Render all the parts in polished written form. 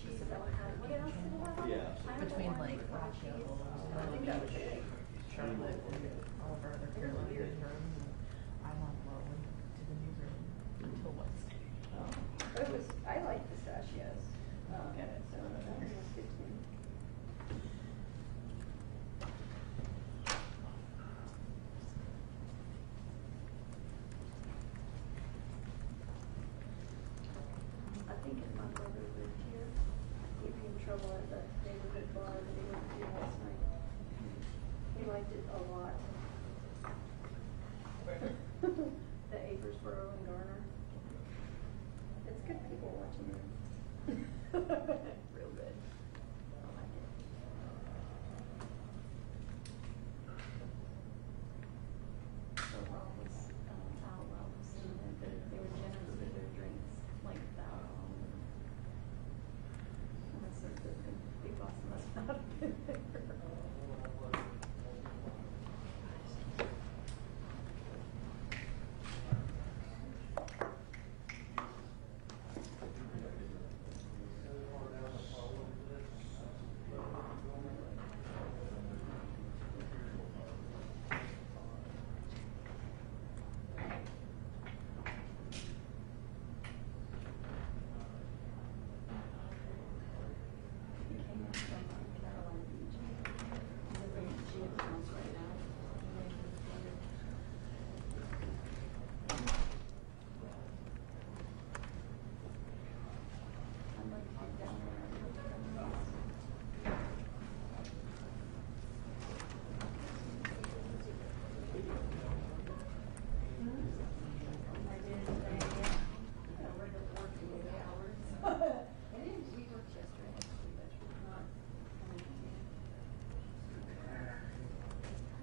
she don't have, what else did it have? Yeah. Between like Rock Hill, I think that was it. Charlotte, and all of our other Carolina rooms, and I won't go to the newsroom until Wednesday. But it was, I like pistachios. So that was good to me. I think if my brother lived here, he'd be in trouble at the neighborhood bar that he went to last night. He liked it a lot. The Apersboro and Garner. It's good people watching it. Real good. I like it. So Rob was out while I was seeing them, but they were generous with their drinks, like the alcohol. And that's so good. The big boss must not have been there. He came in from Carolina Beach. He's living in Jim's house right now. I'd like to get down there and look at them. I did today. I worked at work for 8 hours. I didn't, we worked yesterday, actually, but not coming in.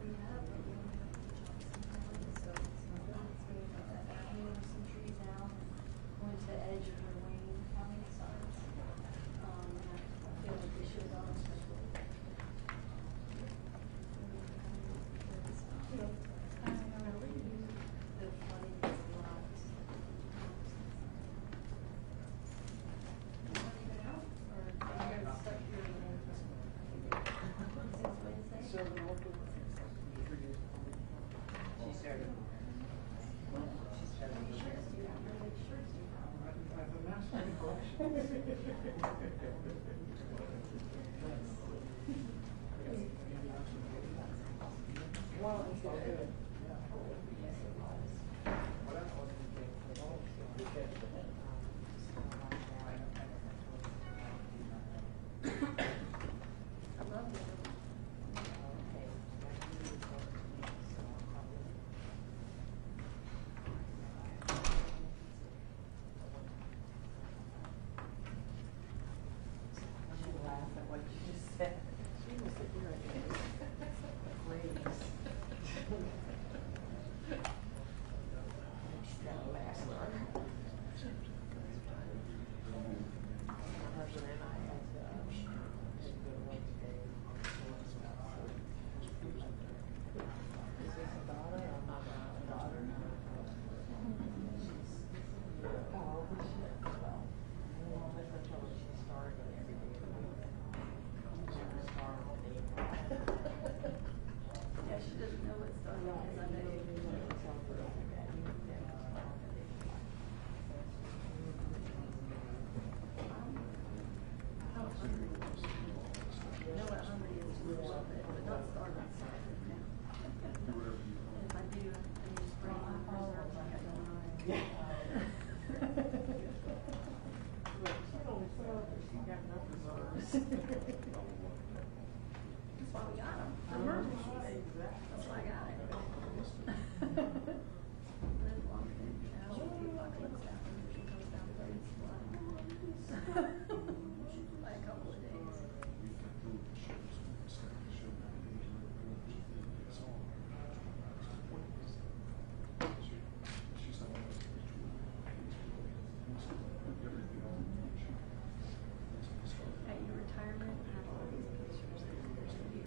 We have, but we only have the Johnson County, so it's not good. It's going to cut that avenue with some trees down and going to the edge of the Wayne County sides. And I feel like we should have gone especially. I don't really use the flooding a lot. Or you guys stuck here again? Since Wednesday? So the local she started. She started. How many shirts do you have? How many shirts do you have? I have a massive collection. Well, it's all good. Yes, it was. What else was I love it. She laughed at what you just said. She was irritated. Please. She's got a laugh on her. My husband and I had is this a daughter or not a daughter? She's how old is she? Well, I told her she started every day of the week. She was starved all day. Yeah, she doesn't know what started because I know. How hungry is she? You know what hungry is to love it, but not starving. And if I do, I need to bring my preserves like I don't know. She got enough reserves. That's why we got them. For emergencies. That's why I got it. But as long as the apocalypse happens, she comes down with blood. By a couple of days. At your retirement, I have all these pictures that you're going to be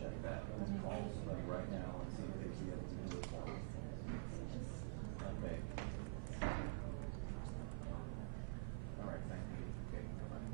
check that those calls right now and see if they'd be able to do it for us. Okay. All right, thank you. Okay, bye-bye.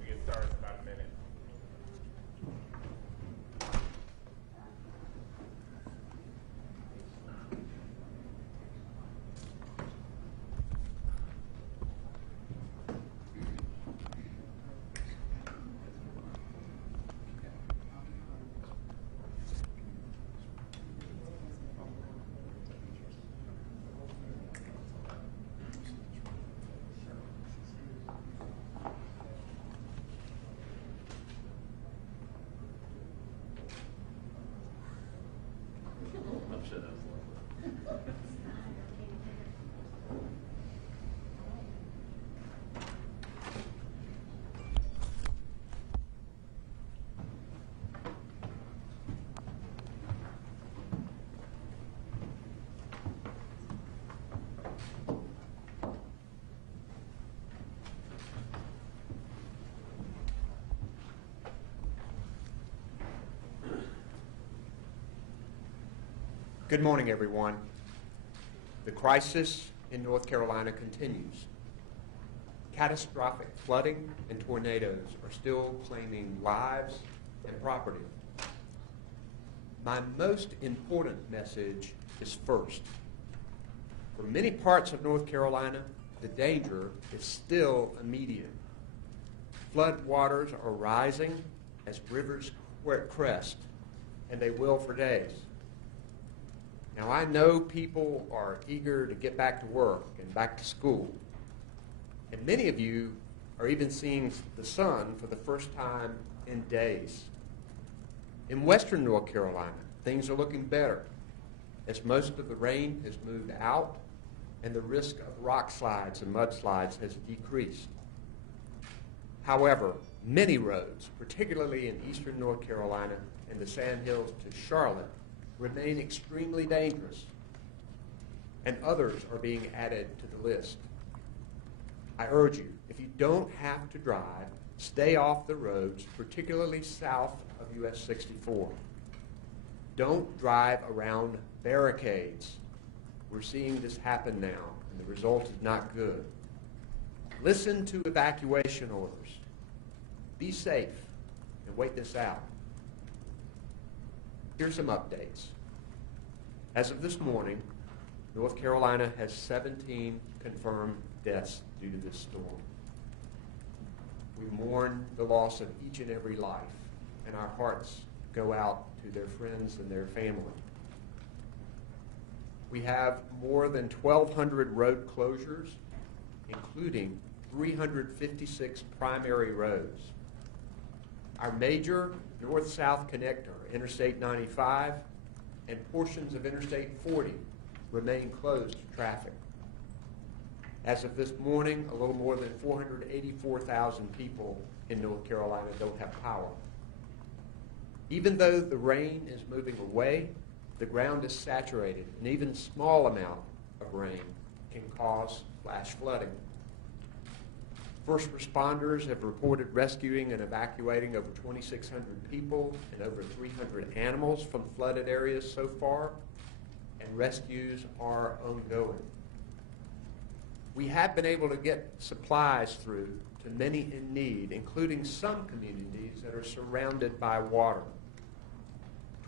We get started in about a minute. I'm sure that's lovely. Good morning, everyone. The crisis in North Carolina continues. Catastrophic flooding and tornadoes are still claiming lives and property. My most important message is first. For many parts of North Carolina, the danger is still immediate. Flood waters are rising as rivers crest, and they will for days. Now, I know people are eager to get back to work and back to school. And many of you are even seeing the sun for the first time in days. In western North Carolina, things are looking better as most of the rain has moved out and the risk of rock slides and mudslides has decreased. However, many roads, particularly in eastern North Carolina and the Sandhills to Charlotte, remain extremely dangerous, and others are being added to the list. I urge you, if you don't have to drive, stay off the roads, particularly south of US 64. Don't drive around barricades. We're seeing this happen now, and the result is not good. Listen to evacuation orders. Be safe and wait this out. Here's some updates. As of this morning, North Carolina has 17 confirmed deaths due to this storm. We mourn the loss of each and every life, and our hearts go out to their friends and their family. We have more than 1,200 road closures, including 356 primary roads. Our major north-south connector, Interstate 95, and portions of Interstate 40 remain closed to traffic. As of this morning, a little more than 484,000 people in North Carolina don't have power. Even though the rain is moving away, the ground is saturated. An even small amount of rain can cause flash flooding. First responders have reported rescuing and evacuating over 2,600 people and over 300 animals from flooded areas so far, and rescues are ongoing. We have been able to get supplies through to many in need, including some communities that are surrounded by water.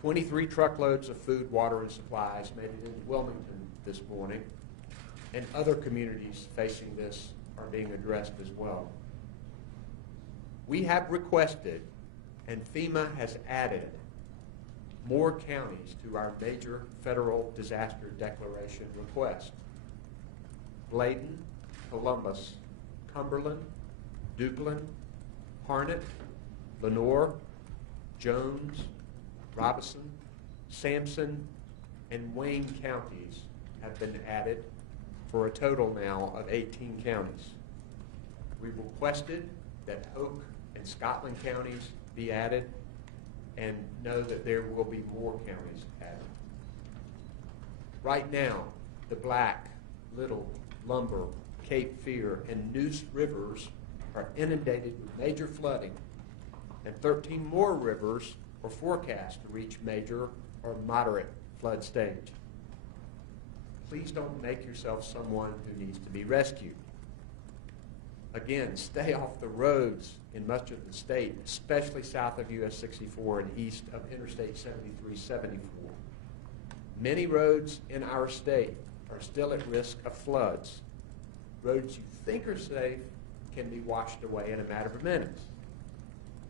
23 truckloads of food, water, and supplies made it into Wilmington this morning, and other communities facing this are being addressed as well. We have requested, and FEMA has added, more counties to our major federal disaster declaration request. Bladen, Columbus, Cumberland, Duplin, Harnett, Lenoir, Jones, Robeson, Sampson, and Wayne counties have been added for a total now of 18 counties. We've requested that Hoke and Scotland counties be added, and know that there will be more counties added. Right now, the Black, Little, Lumber, Cape Fear, and Neuse rivers are inundated with major flooding, and 13 more rivers are forecast to reach major or moderate flood stage. Please don't make yourself someone who needs to be rescued. Again, stay off the roads in much of the state, especially south of US 64 and east of Interstate 73-74. Many roads in our state are still at risk of floods. Roads you think are safe can be washed away in a matter of minutes.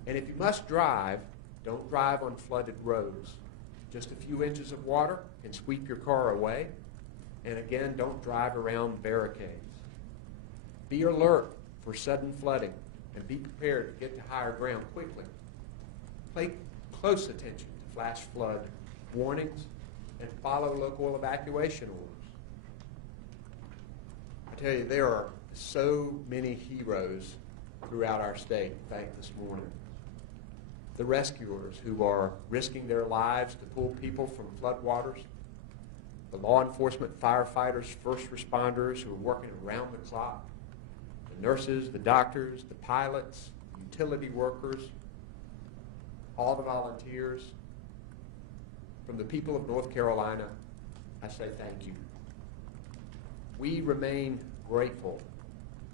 And if you must drive, don't drive on flooded roads. Just a few inches of water can sweep your car away. And again, don't drive around barricades. Be alert for sudden flooding and be prepared to get to higher ground quickly. Pay close attention to flash flood warnings and follow local evacuation orders. I tell you, there are so many heroes throughout our state to thank this morning. The rescuers who are risking their lives to pull people from floodwaters, the law enforcement, firefighters, first responders who are working around the clock, the nurses, the doctors, the pilots, utility workers, all the volunteers. From the people of North Carolina, I say thank you. We remain grateful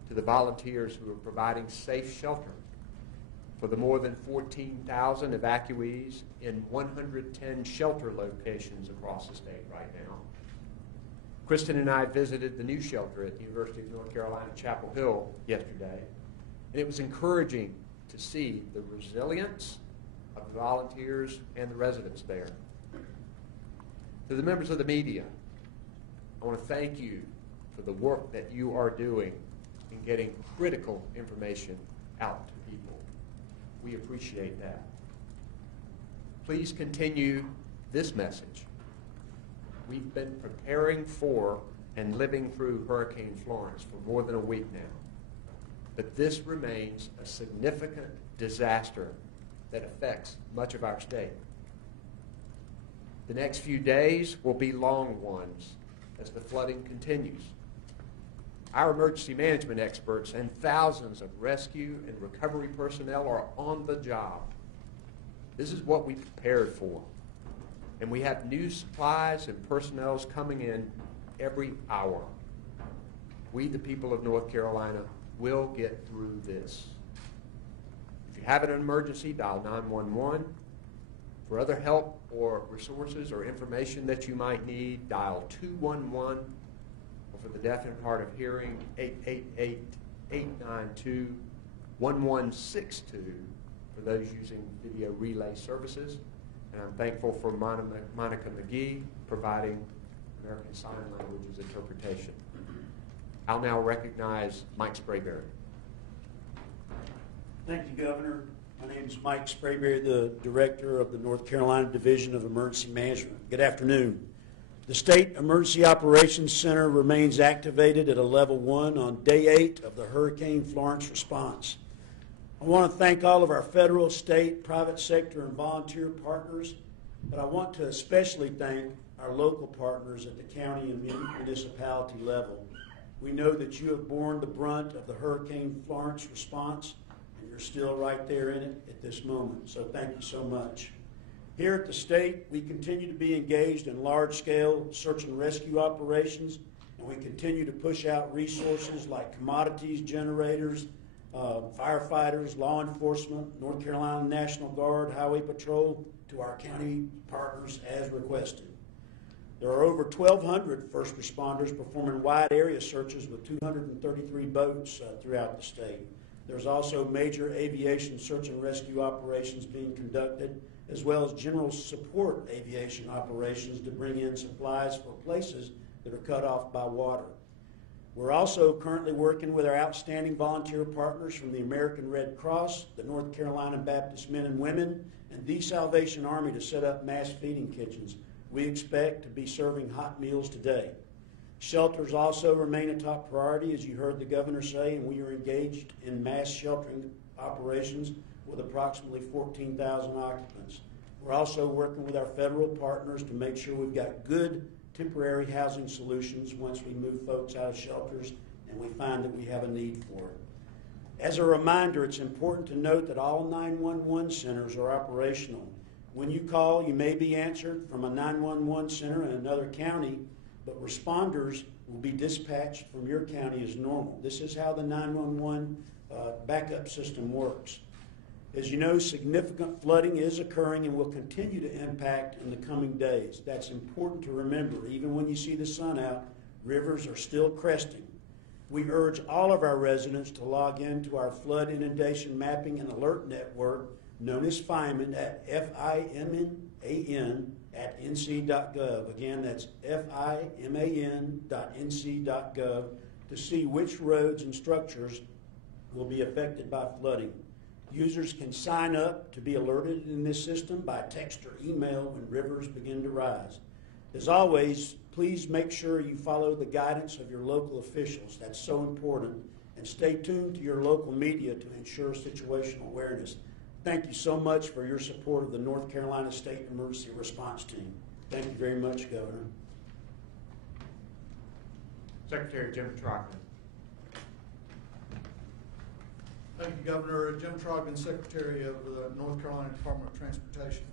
to the volunteers who are providing safe shelter for the more than 14,000 evacuees in 110 shelter locations across the state right now. Kristen and I visited the new shelter at the University of North Carolina, Chapel Hill, yesterday, and it was encouraging to see the resilience of the volunteers and the residents there. To the members of the media, I want to thank you for the work that you are doing in getting critical information out to people. We appreciate that. Please continue this message. We've been preparing for and living through Hurricane Florence for more than a week now. But this remains a significant disaster that affects much of our state. The next few days will be long ones as the flooding continues. Our emergency management experts and thousands of rescue and recovery personnel are on the job. This is what we prepared for. And we have new supplies and personnel coming in every hour. We, the people of North Carolina, will get through this. If you have an emergency, dial 911. For other help or resources or information that you might need, dial 211, or for the deaf and hard of hearing, 888-892-1162 for those using video relay services. And I'm thankful for Monica McGee providing American Sign Language as interpretation. I'll now recognize Mike Sprayberry. Thank you, Governor. My name is Mike Sprayberry, the Director of the North Carolina Division of Emergency Management. Good afternoon. The State Emergency Operations Center remains activated at a level 1 on day 8 of the Hurricane Florence response. I want to thank all of our federal, state, private sector, and volunteer partners, but I want to especially thank our local partners at the county and municipality level. We know that you have borne the brunt of the Hurricane Florence response, and you're still right there in it at this moment, so thank you so much. Here at the state, we continue to be engaged in large-scale search and rescue operations, and we continue to push out resources like commodities, generators, firefighters, law enforcement, North Carolina National Guard, Highway Patrol, to our county partners as requested. There are over 1,200 first responders performing wide area searches with 233 boats throughout the state. There's also major aviation search and rescue operations being conducted, as well as general support aviation operations to bring in supplies for places that are cut off by water. We're also currently working with our outstanding volunteer partners from the American Red Cross, the North Carolina Baptist Men and Women, and the Salvation Army to set up mass feeding kitchens. We expect to be serving hot meals today. Shelters also remain a top priority, as you heard the governor say, and we are engaged in mass sheltering operations with approximately 14,000 occupants. We're also working with our federal partners to make sure we've got good temporary housing solutions once we move folks out of shelters and we find that we have a need for it. As a reminder, it's important to note that all 911 centers are operational. When you call, you may be answered from a 911 center in another county, but responders will be dispatched from your county as normal. This is how the 911 backup system works. As you know, significant flooding is occurring and will continue to impact in the coming days. That's important to remember. Even when you see the sun out, rivers are still cresting. We urge all of our residents to log in to our flood inundation mapping and alert network, known as FIMAN, at FIMAN@nc.gov. Again, that's FIMAN.nc.gov to see which roads and structures will be affected by flooding. Users can sign up to be alerted in this system by text or email when rivers begin to rise. As always, please make sure you follow the guidance of your local officials. That's so important. And stay tuned to your local media to ensure situational awareness. Thank you so much for your support of the North Carolina State Emergency Response Team. Thank you very much, Governor. Secretary Jim Trotman. Thank you, Governor. Jim Trogdon, Secretary of the North Carolina Department of Transportation.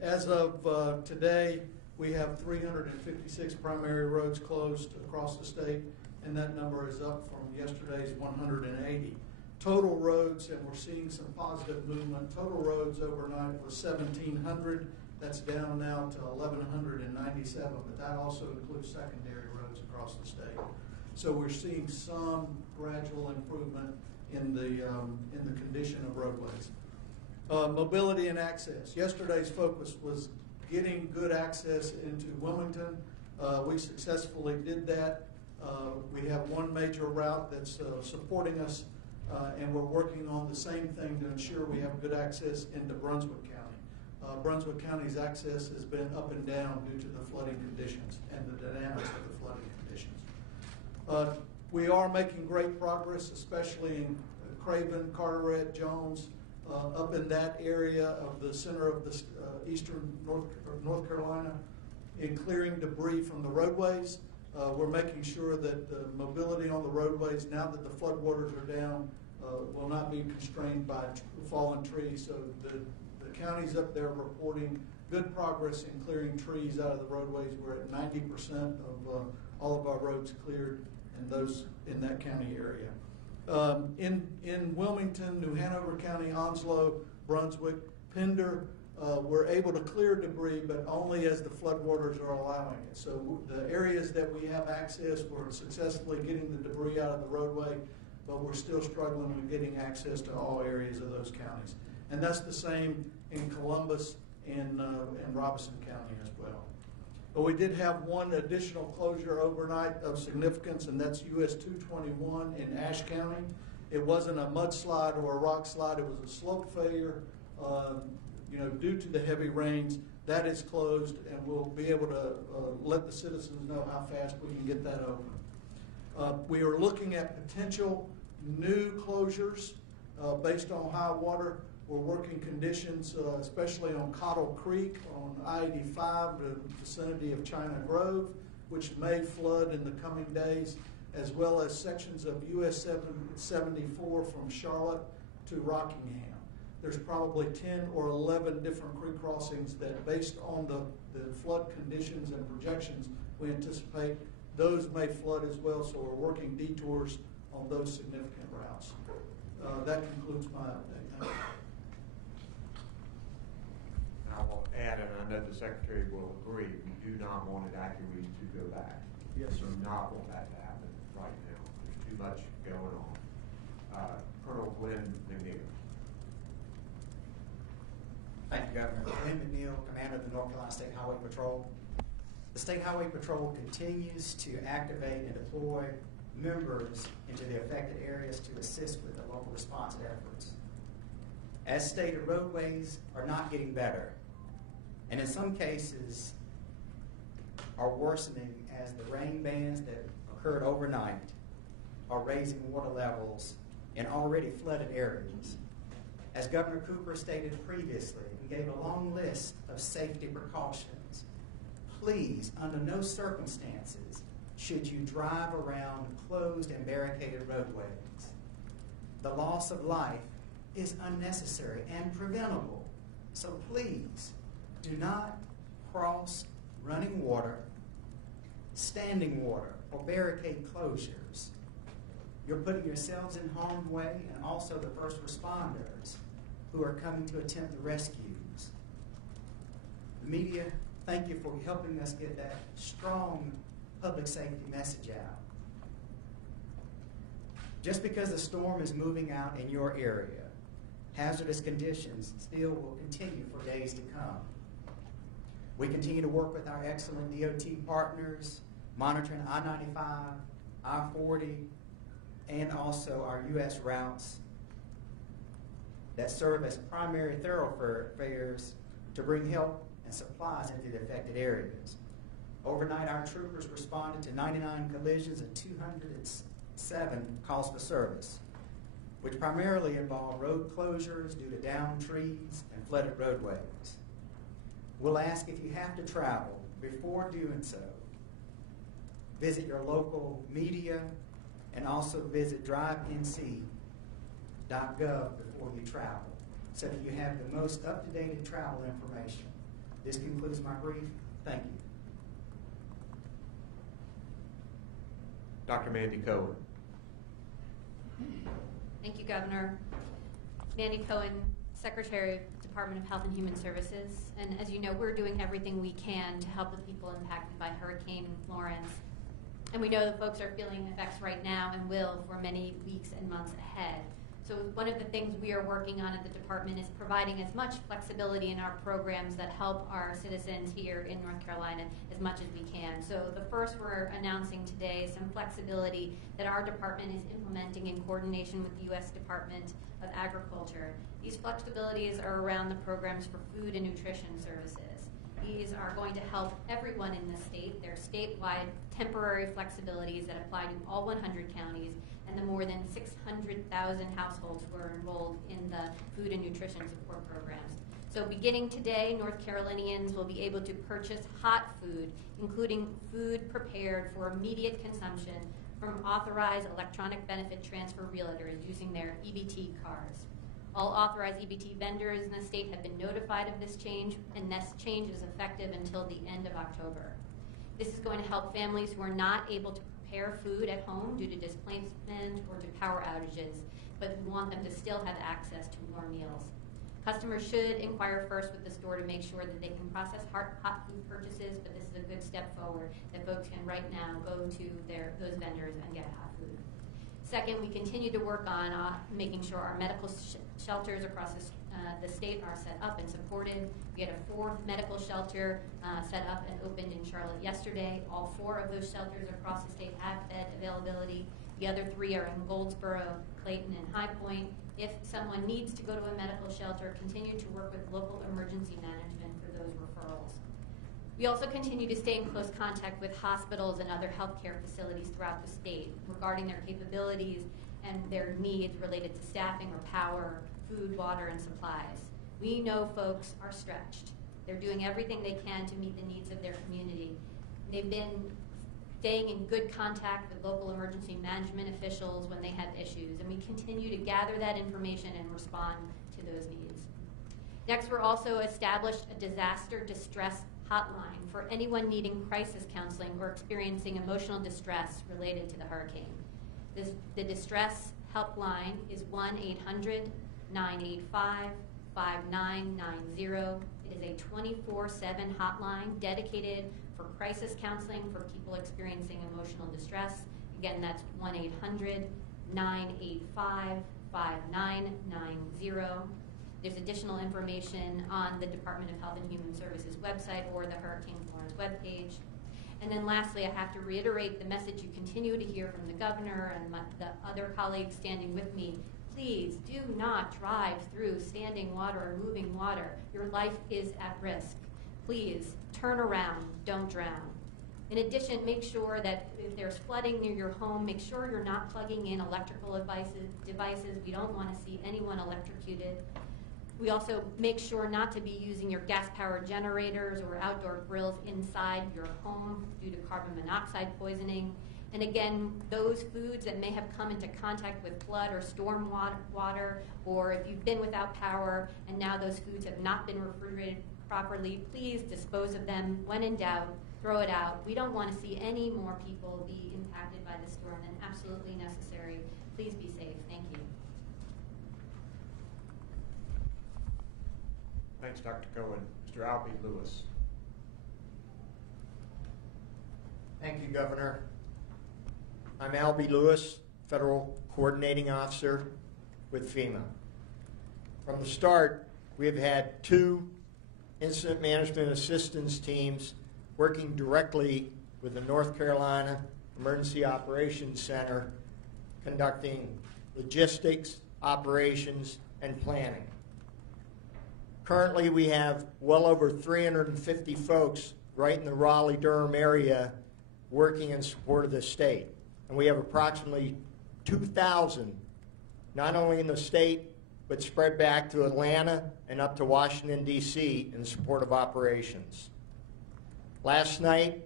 As of today, we have 356 primary roads closed across the state, and that number is up from yesterday's 180. Total roads, and we're seeing some positive movement, total roads overnight was 1,700. That's down now to 1,197, but that also includes secondary roads across the state. So we're seeing some gradual improvement in the condition of roadways. Mobility and access. Yesterday's focus was getting good access into Wilmington. We successfully did that. We have one major route that's supporting us, and we're working on the same thing to ensure we have good access into Brunswick County. Brunswick County's access has been up and down due to the flooding conditions and the dynamics of the flooding conditions. We are making great progress, especially in Craven, Carteret, Jones, up in that area of the center of the eastern North Carolina, in clearing debris from the roadways. We're making sure that the mobility on the roadways, now that the floodwaters are down, will not be constrained by fallen trees. So the counties up there reporting good progress in clearing trees out of the roadways. We're at 90% of all of our roads cleared in that county area. In Wilmington, New Hanover County, Onslow, Brunswick, Pender, we're able to clear debris, but only as the floodwaters are allowing it. So the areas that we have access, we're successfully getting the debris out of the roadway, but we're still struggling with getting access to all areas of those counties. And that's the same in Columbus and Robeson County as well. But we did have one additional closure overnight of significance, and that's US 221 in Ashe County. It wasn't a mudslide or a rock slide, it was a slope failure. Due to the heavy rains, that is closed, and we'll be able to let the citizens know how fast we can get that open. We are looking at potential new closures based on high water or working conditions, especially on Cottle Creek on I-85, the vicinity of China Grove, which may flood in the coming days, as well as sections of US 74 from Charlotte to Rockingham. There's probably 10 or 11 different creek crossings that, based on the flood conditions and projections, we anticipate those may flood as well, so we're working detours on those significant routes. That concludes my update. Thank you. And I will add, and I know the Secretary will agree, we do not want evacuees to go back. Yes, sir. We do not want that to happen right now. There's too much going on. Colonel Glenn McNeil. Thank you, Governor. Glenn McNeil, Commander of the North Carolina State Highway Patrol. The State Highway Patrol continues to activate and deploy members into the affected areas to assist with the local response efforts. As stated, roadways are not getting better, and in some cases are worsening as the rain bands that occurred overnight are raising water levels in already flooded areas. As Governor Cooper stated previously, and gave a long list of safety precautions, please, under no circumstances, should you drive around closed and barricaded roadways. The loss of life is unnecessary and preventable, so please do not cross running water, standing water, or barricade closures. You're putting yourselves in harm's way and also the first responders who are coming to attempt the rescues. The media, thank you for helping us get that strong public safety message out. Just because the storm is moving out in your area, hazardous conditions still will continue for days to come. We continue to work with our excellent DOT partners, monitoring I-95, I-40, and also our U.S. routes that serve as primary thoroughfares to bring help and supplies into the affected areas. Overnight, our troopers responded to 99 collisions and 207 calls for service, which primarily involve road closures due to downed trees and flooded roadways. We'll ask if you have to travel, before doing so, visit your local media and also visit drivenc.gov before you travel, so that you have the most up-to-date travel information. This concludes my brief. Thank you. Dr. Mandy Cohen. Thank you, Governor. Mandy Cohen, Secretary of the Department of Health and Human Services. And as you know, we're doing everything we can to help the people impacted by Hurricane Florence. And we know that folks are feeling effects right now and will for many weeks and months ahead. So one of the things we are working on at the department is providing as much flexibility in our programs that help our citizens here in North Carolina as much as we can. So the first we're announcing today is some flexibility that our department is implementing in coordination with the U.S. Department of Agriculture. These flexibilities are around the programs for food and nutrition services. These are going to help everyone in the state. They're statewide temporary flexibilities that apply to all 100 counties and the more than 600,000 households who are enrolled in the food and nutrition support programs. So beginning today, North Carolinians will be able to purchase hot food, including food prepared for immediate consumption from authorized electronic benefit transfer realtors using their EBT cards. All authorized EBT vendors in the state have been notified of this change, and this change is effective until the end of October. This is going to help families who are not able to prepare food at home due to displacement or to power outages, but we want them to still have access to warm meals. Customers should inquire first with the store to make sure that they can process hot food purchases, but this is a good step forward that folks can right now go to those vendors and get hot food. Second, we continue to work on making sure our medical shelters across the state are set up and supported. We had a 4th medical shelter set up and opened in Charlotte yesterday. All 4 of those shelters across the state have bed availability. The other 3 are in Goldsboro, Clayton, and High Point. If someone needs to go to a medical shelter, continue to work with local emergency management for those referrals. We also continue to stay in close contact with hospitals and other healthcare facilities throughout the state regarding their capabilities and their needs related to staffing or power, food, water, and supplies. We know folks are stretched. They're doing everything they can to meet the needs of their community. They've been staying in good contact with local emergency management officials when they have issues, and we continue to gather that information and respond to those needs. Next, we're also established a disaster distress hotline for anyone needing crisis counseling or experiencing emotional distress related to the hurricane. The distress helpline is 1-800-985-5990. It is a 24/7 hotline dedicated for crisis counseling for people experiencing emotional distress. Again, that's 1-800-985-5990. There's additional information on the Department of Health and Human Services website or the Hurricane Florence webpage. And then lastly, I have to reiterate the message you continue to hear from the governor and the other colleagues standing with me. Please do not drive through standing water or moving water. Your life is at risk. Please turn around, don't drown. In addition, make sure that if there's flooding near your home, make sure you're not plugging in electrical devices. We don't want to see anyone electrocuted. We also make sure not to be using your gas-powered generators or outdoor grills inside your home due to carbon monoxide poisoning. And again, those foods that may have come into contact with flood or storm water, or if you've been without power and now those foods have not been refrigerated properly, please dispose of them. When in doubt, throw it out. We don't want to see any more people be impacted by the storm than absolutely necessary. Please be safe. Thank you. Thanks, Dr. Cohen. Mr. Albie Lewis. Thank you, Governor. I'm Albie Lewis, Federal Coordinating Officer with FEMA. From the start, we have had 2 incident management assistance teams working directly with the North Carolina Emergency Operations Center, conducting logistics, operations, and planning. Currently, we have well over 350 folks right in the Raleigh-Durham area working in support of the state. And we have approximately 2,000, not only in the state, but spread back to Atlanta and up to Washington, D.C. in support of operations. Last night,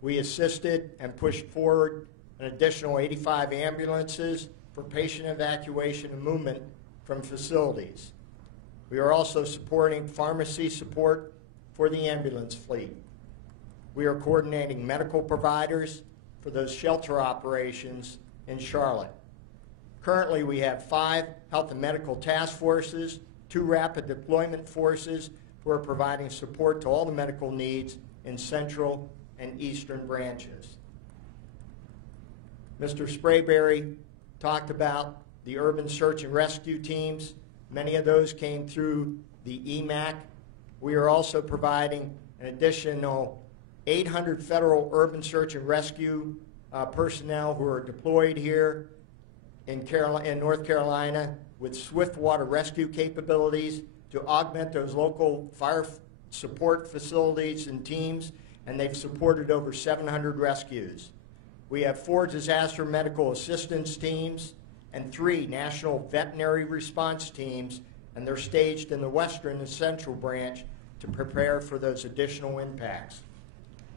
we assisted and pushed forward an additional 85 ambulances for patient evacuation and movement from facilities. We are also supporting pharmacy support for the ambulance fleet. We are coordinating medical providers for those shelter operations in Charlotte. Currently, we have 5 health and medical task forces, 2 rapid deployment forces who are providing support to all the medical needs in central and eastern branches. Mr. Sprayberry talked about the urban search and rescue teams. Many of those came through the EMAC. We are also providing an additional 800 federal urban search and rescue personnel who are deployed here in North Carolina with swift water rescue capabilities to augment those local fire support facilities and teams, and they've supported over 700 rescues. We have 4 disaster medical assistance teams and 3 national veterinary response teams, and they're staged in the western and central branch to prepare for those additional impacts.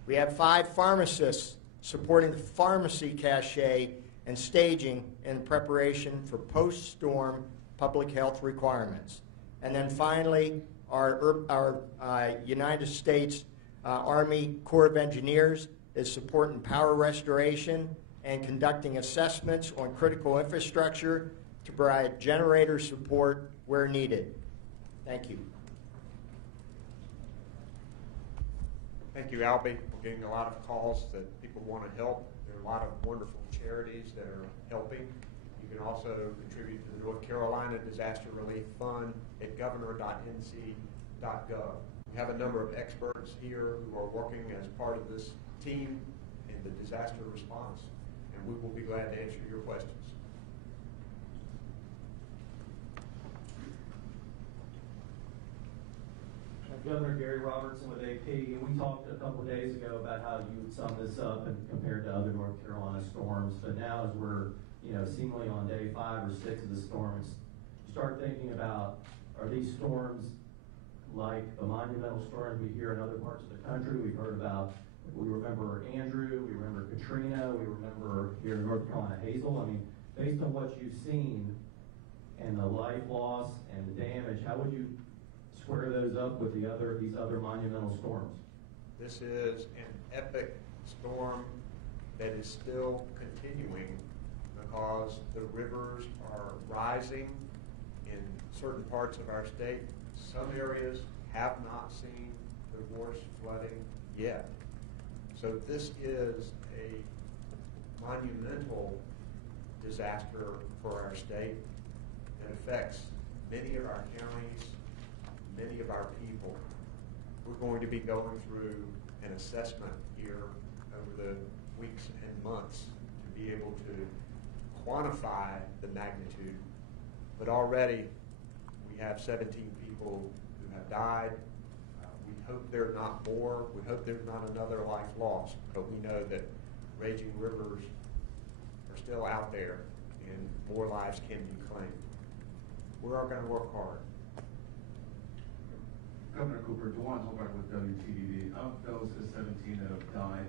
We have 5 pharmacists supporting the pharmacy cache and staging in preparation for post-storm public health requirements. And then finally, our United States Army Corps of Engineers is supporting power restoration and conducting assessments on critical infrastructure to provide generator support where needed. Thank Thank you. Thank you, Albie. We're getting a lot of calls that people want to help. There are a lot of wonderful charities that are helping. You can also contribute to the North Carolina Disaster Relief Fund at governor.nc.gov. We have a number of experts here who are working as part of this team in the disaster response, and we will be glad to answer your questions. Governor Gary Robertson with AP, and we talked a couple of days ago about how you would sum this up and compared to other North Carolina storms, but now as we're seemingly on day 5 or 6 of the storms, start thinking about, are these storms like the monumental storms we hear in other parts of the country? We've heard about, we remember Andrew, we remember Katrina, we remember here in North Carolina Hazel. I mean, based on what you've seen and the life loss and the damage, how would you square those up with these other monumental storms? This is an epic storm that is still continuing because the rivers are rising in certain parts of our state. Some areas have not seen the worst flooding yet. So this is a monumental disaster for our state that affects many of our counties, many of our people. We're going to be going through an assessment here over the weeks and months to be able to quantify the magnitude. But already we have 17 people who have died. We hope there are not more. We hope there's not another life lost. But we know that raging rivers are still out there and more lives can be claimed. We're all going to work hard. Governor Cooper, DeJuan Hobart with WTDD. Of those 17 that have died,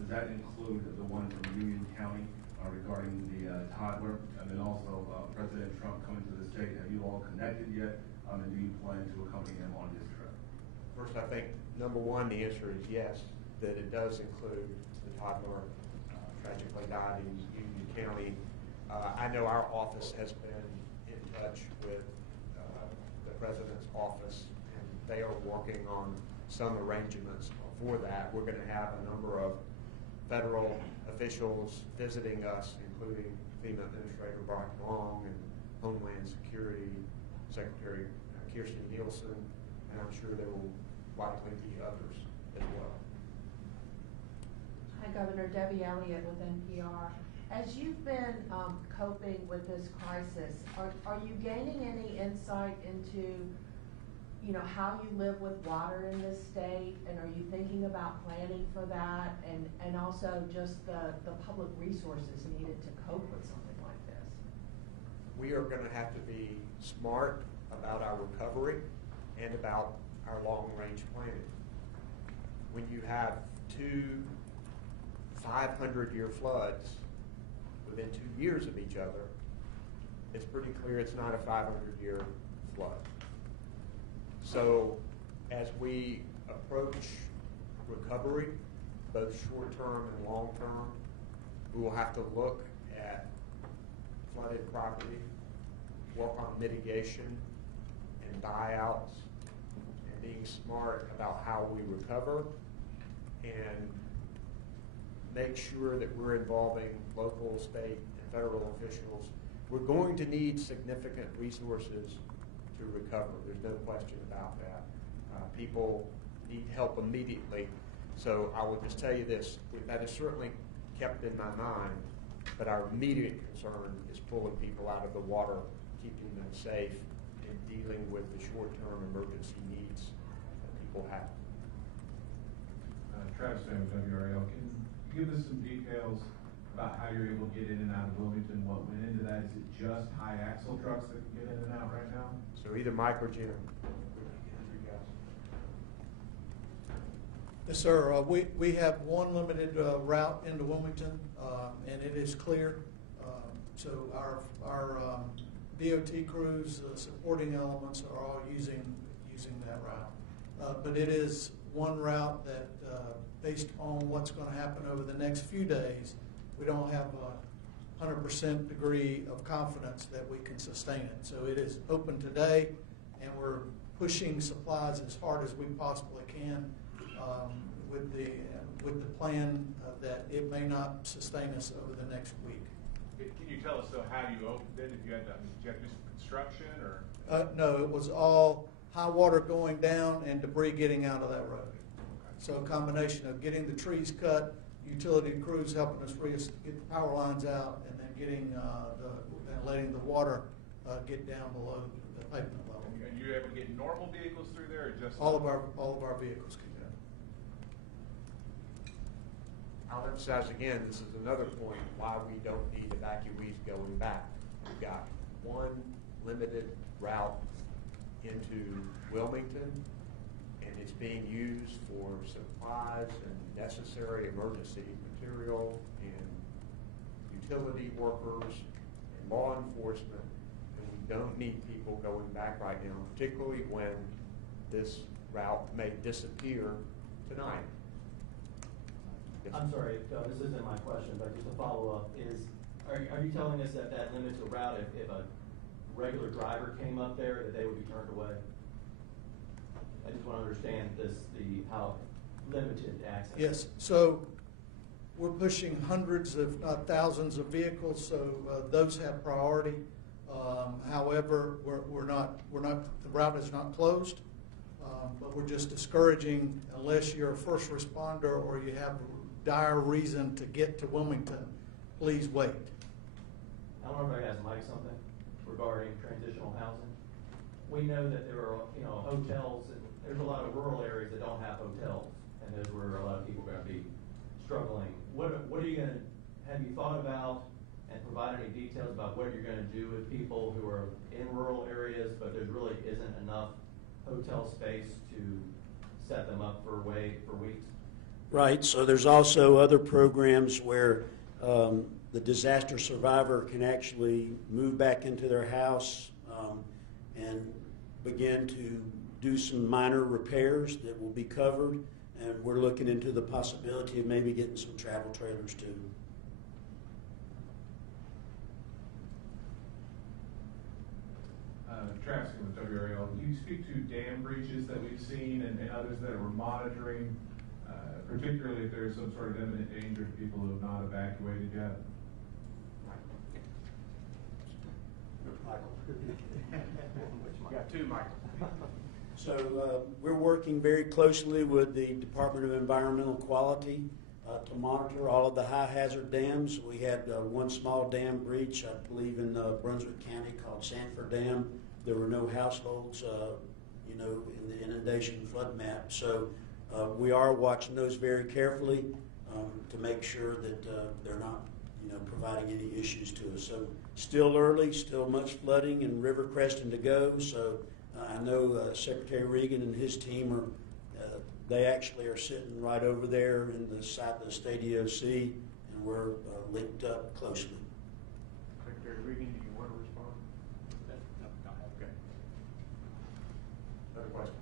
does that include the one from Union County regarding the toddler? And then also President Trump coming to the state. Have you all connected yet? And do you plan to accompany him on his trip? First, I think, number one, the answer is yes, that it does include the toddler tragically died in Union County. I know our office has been in touch with the President's office, and they are working on some arrangements for that. We're going to have a number of federal officials visiting us, including FEMA Administrator Brock Long and Homeland Security Secretary Kirstjen Nielsen, and I'm sure there will likely be others as well. Hi, Governor. Debbie Elliott with NPR. As you've been coping with this crisis, are you gaining any insight into, how you live with water in this state, and are you thinking about planning for that, and also just the public resources needed to cope with something like this? We are going to have to be smart about our recovery and about our long-range planning. When you have 2 500-year floods within 2 years of each other, it's pretty clear it's not a 500-year flood. So as we approach recovery, both short-term and long-term, we will have to look at flooded property, work on mitigation and buyouts, and being smart about how we recover, and make sure that we're involving local, state, and federal officials. We're going to need significant resources to recover. There's no question about that. People need help immediately. So I will just tell you this, that is certainly kept in my mind, but our immediate concern is pulling people out of the water, keeping them safe, and dealing with the short-term emergency needs that people have. Travis Sam with WRAL. Can you give us some details about how you're able to get in and out of Wilmington? What went into that? Is it just high axle trucks that can get in and out right now? So either Mike or Jim. Yes, sir. We have one limited route into Wilmington, and it is clear. So our DOT crews, supporting elements, are all using that route. But it is one route that, based on what's going to happen over the next few days, we don't have a 100% degree of confidence that we can sustain it. So it is open today, and we're pushing supplies as hard as we possibly can with the plan that it may not sustain us over the next week. Can you tell us though how you opened it? If you had to, did you have to do some construction or? No, it was all high water going down and debris getting out of that road. So a combination of getting the trees cut, utility crews helping us get the power lines out, and then getting and letting the water get down below the pavement level. And you able to get normal vehicles through there, or just All of our vehicles can go. I'll emphasize again, this is another point why we don't need evacuees going back. We've got one limited route into Wilmington, and it's being used for supplies and necessary emergency material and utility workers and law enforcement, and we don't need people going back right now, particularly when this route may disappear tonight. I'm sorry, this isn't my question, but just a follow-up is, are you telling us that that limits a route if a regular driver came up there, that they would be turned away? I just want to understand how limited access. Yes, so we're pushing hundreds, if not thousands, of vehicles, so those have priority. However, the route is not closed, but we're just discouraging, unless you're a first responder or you have dire reason to get to Wilmington, please wait. I wonder if I can ask Mike something regarding transitional housing. We know that there are, hotels, and there's a lot of rural areas that don't have hotels, and those where a lot of people are going to be struggling. What are you going to, have you thought about and provide any details about what you're going to do with people who are in rural areas, but there really isn't enough hotel space to set them up for weeks? Right, so there's also other programs where the disaster survivor can actually move back into their house and begin to do some minor repairs that will be covered, and we're looking into the possibility of maybe getting some travel trailers too. Travis with WRL, can you speak to dam breaches that we've seen and others that we're monitoring, particularly if there's some sort of imminent danger to people who have not evacuated yet? You got two, Michael. So we're working very closely with the Department of Environmental Quality to monitor all of the high hazard dams. We had one small dam breach, I believe, in Brunswick County called Sanford Dam. There were no households, in the inundation flood map. So we are watching those very carefully to make sure that they're not, providing any issues to us. So still early, still much flooding and river cresting to go. So I know Secretary Regan and his team they actually are sitting right over there in the site of the state EOC, and we're linked up closely. Secretary Regan, do you want to respond? No. Okay. Other questions?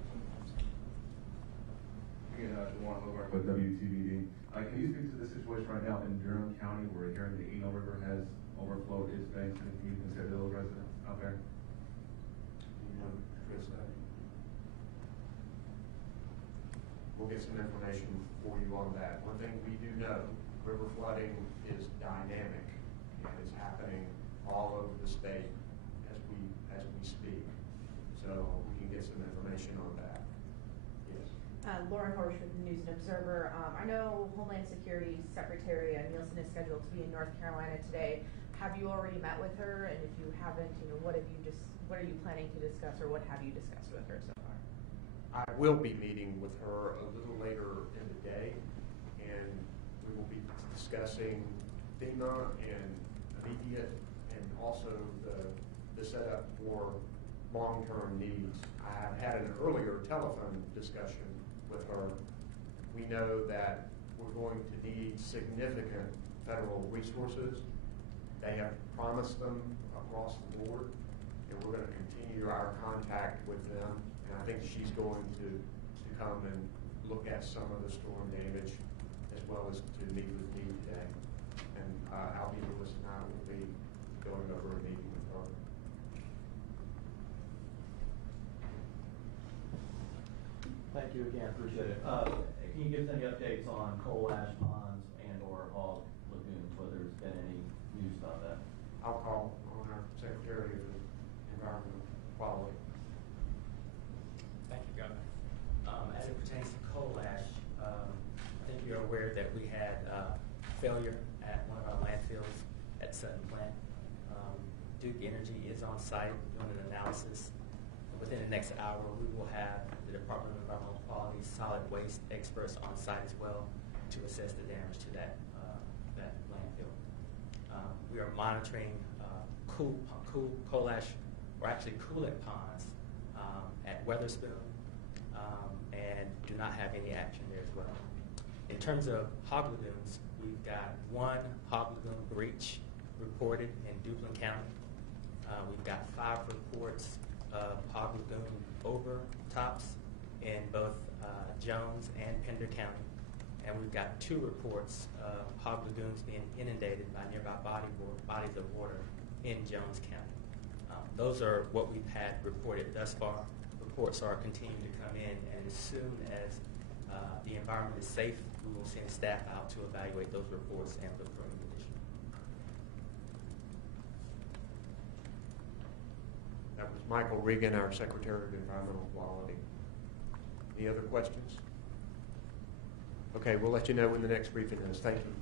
Again, Juwan Hobart with WTVD. Can you speak to the situation right now in Durham County where hearing the Eno River has overflowed its banks, and can you consider those residents out there? We'll get some information for you on that. One thing we do know, river flooding is dynamic and is happening all over the state as we speak. So we can get some information on that. Yes. Lauren Horsch with the News and Observer. I know Homeland Security Secretary Nielsen is scheduled to be in North Carolina today. Have you already met with her? And if you haven't, what are you planning to discuss, or what have you discussed with her so far? I will be meeting with her a little later in the day, and we will be discussing FEMA and immediate and also the setup for long-term needs. I have had an earlier telephone discussion with her. We know that we're going to need significant federal resources. They have promised them across the board, and we're going to continue our contact with them. And I think she's going to come and look at some of the storm damage as well as to meet with me today. And Albie Lewis and I will be going over a meeting with her. Yeah, appreciate it. Can you give us any updates on coal ash ponds and or hog lagoons, whether there's been any news about that? I'll call on our Secretary of Environmental Quality. Thank you, Governor. As it pertains to coal ash, I think you're aware that we had failure at one of our landfills at Sutton Plant. Duke Energy is on site doing an analysis. Within the next hour, we will have the Department of Environmental Quality solid waste experts on site as well to assess the damage to that landfill. We are monitoring coal ash, or actually coolant ponds at Weatherspoon, and do not have any action there as well. In terms of hog lagoons, we've got one hog lagoon breach reported in Duplin County. We've got 5 reports of hog lagoon overtops in both Jones and Pender County. And we've got 2 reports of hog lagoons being inundated by nearby bodies of water in Jones County. Those are what we've had reported thus far. Reports are continuing to come in, and as soon as the environment is safe, we will send staff out to evaluate those reports and look for remediation. That was Michael Regan, our Secretary of Environmental Quality. Any other questions? Okay, we'll let you know when the next briefing is. Thank you.